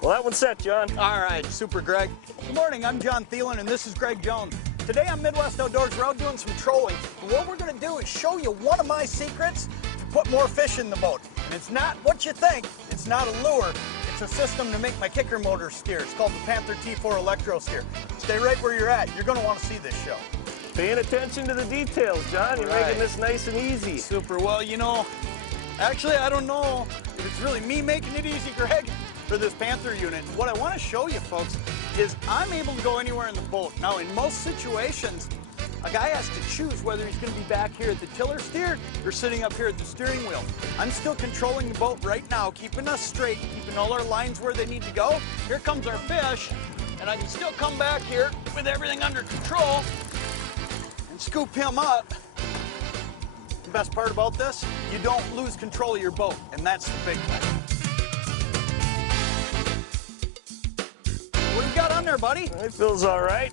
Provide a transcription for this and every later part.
Well, that one's set, John. All right, super, Greg. Good morning, I'm John Thielen, and this is Greg Jones. Today on Midwest Outdoors, we're out doing some trolling. And what we're gonna do is show you one of my secrets to put more fish in the boat. And it's not what you think, it's not a lure. It's a system to make my kicker motor steer. It's called the Panther T4 Electro Steer. Stay right where you're at. You're gonna wanna see this show. Paying attention to the details, John. You're making this nice and easy. Super. Well, you know, actually, I don't know if it's really me making it easy, Greg, for this Panther unit. What I want to show you folks is I'm able to go anywhere in the boat. Now, in most situations, a guy has to choose whether he's going to be back here at the tiller steer or sitting up here at the steering wheel. I'm still controlling the boat right now, keeping us straight, keeping all our lines where they need to go. Here comes our fish, and I can still come back here with everything under control and scoop him up. The best part about this, you don't lose control of your boat, and that's the big thing. What do you got on there, buddy? It feels all right.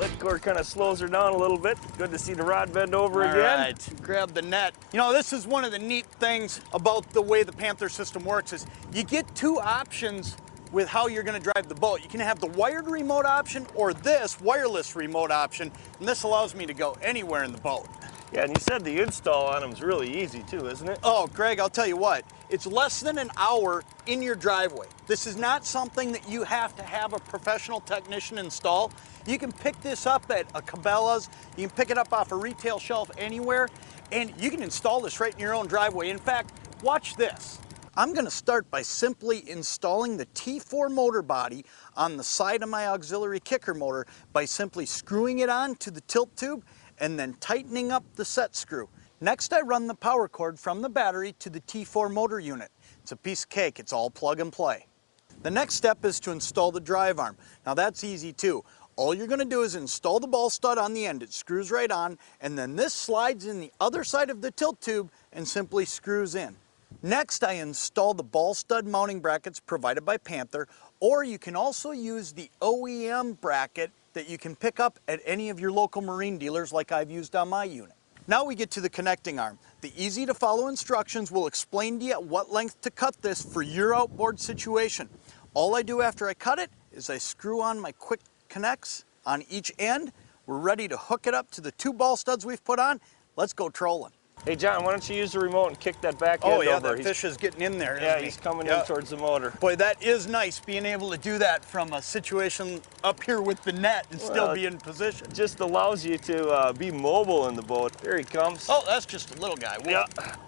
Let cord kind of slows her down a little bit. Good to see the rod bend over again. All right, grab the net. You know, this is one of the neat things about the way the Panther system works is you get two options with how you're going to drive the boat. You can have the wired remote option or this wireless remote option, and this allows me to go anywhere in the boat. Yeah, and you said the install on them is really easy too, isn't it? Oh, Greg, I'll tell you what. It's less than an hour in your driveway. This is not something that you have to have a professional technician install. You can pick this up at a Cabela's. You can pick it up off a retail shelf anywhere, and you can install this right in your own driveway. In fact, watch this. I'm going to start by simply installing the T4 motor body on the side of my auxiliary kicker motor by simply screwing it on to the tilt tube and then tightening up the set screw. Next, I run the power cord from the battery to the T4 motor unit. It's a piece of cake. It's all plug and play. The next step is to install the drive arm. Now that's easy too. All you're going to do is install the ball stud on the end. It screws right on, and then this slides in the other side of the tilt tube and simply screws in. Next, I install the ball stud mounting brackets provided by Panther, or you can also use the OEM bracket that you can pick up at any of your local marine dealers like I've used on my unit. Now we get to the connecting arm. The easy to follow instructions will explain to you at what length to cut this for your outboard situation. All I do after I cut it is I screw on my quick connects on each end. We're ready to hook it up to the two ball studs we've put on. Let's go trolling. Hey, John, why don't you use the remote and kick that back end over? Oh, yeah, that fish is getting in there, yeah, he's coming in towards the motor. Boy, that is nice, being able to do that from a situation up here with the net and still be in position. It just allows you to be mobile in the boat. There he comes. Oh, that's just a little guy. Yeah.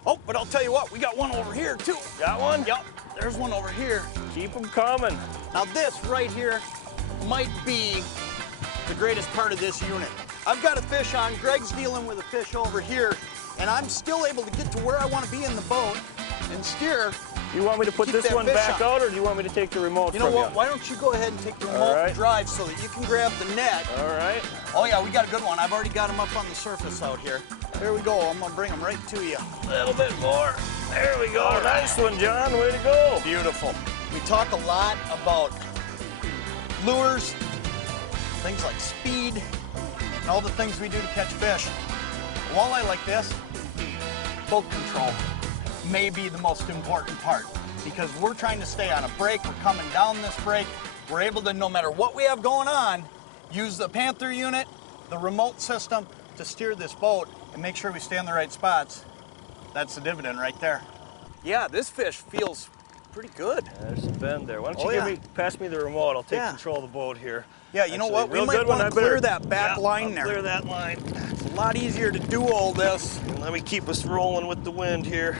Oh, but I'll tell you what, we got one over here, too. Got one? Yep, there's one over here. Keep them coming. Now, this right here might be the greatest part of this unit. I've got a fish on, Greg's dealing with a fish over here, and I'm still able to get to where I want to be in the boat and steer. You want me to put this one back out, or do you want me to take the remote from you? You know what, why don't you go ahead and take the remote and drive so that you can grab the net. All right. Oh yeah, we got a good one. I've already got him up on the surface out here. There we go, I'm gonna bring him right to you. A little bit more. There we go. Right. Nice one, John, way to go. Beautiful. We talk a lot about lures, things like speed, and all the things we do to catch fish. A walleye like this, boat control may be the most important part because we're trying to stay on a break. We're coming down this break. We're able to, no matter what we have going on, use the Panther unit, the remote system to steer this boat and make sure we stay in the right spots. That's the dividend right there. Yeah, this fish feels pretty good. There's some bend there. Why don't you pass me the remote? I'll take control of the boat here. Yeah, you know what? We might want to clear that back line there. Clear that line. It's a lot easier to do all this. And let me keep us rolling with the wind here.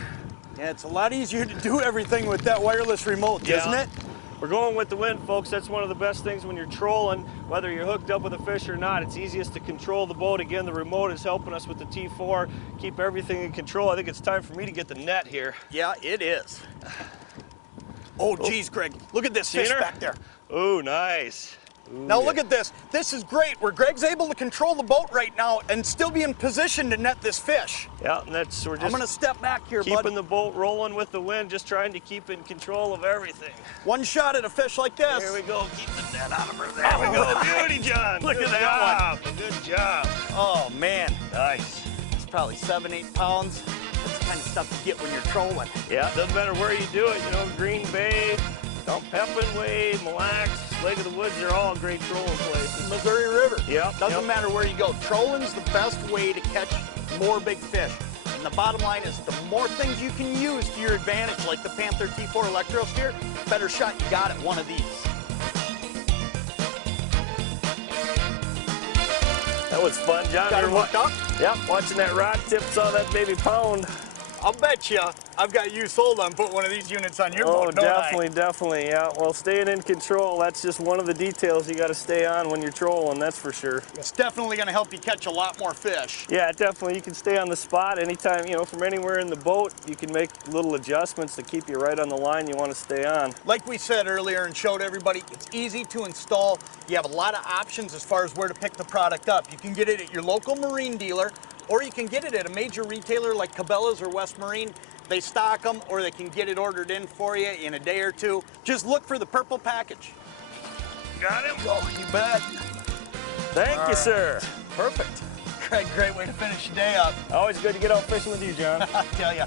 Yeah, it's a lot easier to do everything with that wireless remote, isn't it? We're going with the wind, folks. That's one of the best things when you're trolling, whether you're hooked up with a fish or not. It's easiest to control the boat. Again, the remote is helping us with the T4, keep everything in control. I think it's time for me to get the net here. Yeah, it is. Oh, geez, Greg, look at this fish back there. Oh, nice. Ooh, now look at this. This is great where Greg's able to control the boat right now and still be in position to net this fish. Yeah, and that's, we're just I'm gonna step back here, keeping the boat rolling with the wind, just trying to keep in control of everything. One shot at a fish like this. There we go. Keep the net out of her. There we go. Beauty, John. Look at that one. Good job. Oh, man. Nice. It's probably 7-8 pounds. That's the kind of stuff you get when you're trolling. Yeah, doesn't matter where you do it, you know, Green Bay, Pepin, Wade, Mille Lacs, Lake of the Woods, they're all great trolling places. Missouri River. Yep. Doesn't matter where you go. Trolling's the best way to catch more big fish. And the bottom line is the more things you can use to your advantage, like the Panther T4 Electro Steer, better shot you got at one of these. That was fun, John. Got him hooked up? Yep, watching that rod tip, saw that baby pound. I'll bet you I've got you sold on put one of these units on your boat, don't definitely, definitely, yeah. Well, staying in control, that's just one of the details you got to stay on when you're trolling, that's for sure. It's definitely going to help you catch a lot more fish. Yeah, definitely. You can stay on the spot anytime, you know, from anywhere in the boat. You can make little adjustments to keep you right on the line you want to stay on. Like we said earlier and showed everybody, it's easy to install. You have a lot of options as far as where to pick the product up. You can get it at your local marine dealer, or you can get it at a major retailer like Cabela's or West Marine. They stock them, or they can get it ordered in for you in a day or two. Just look for the purple package. Got him? Oh, you bet. Thank you, sir. Perfect. Great way to finish your day up. Always good to get out fishing with you, John. I tell you,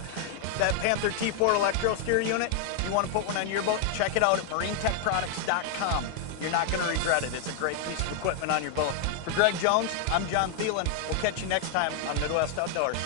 that Panther T4 Electro Steer unit, you want to put one on your boat, check it out at marinetechproducts.com. You're not going to regret it. It's a great piece of equipment on your boat. For Greg Jones, I'm John Thielen. We'll catch you next time on Midwest Outdoors.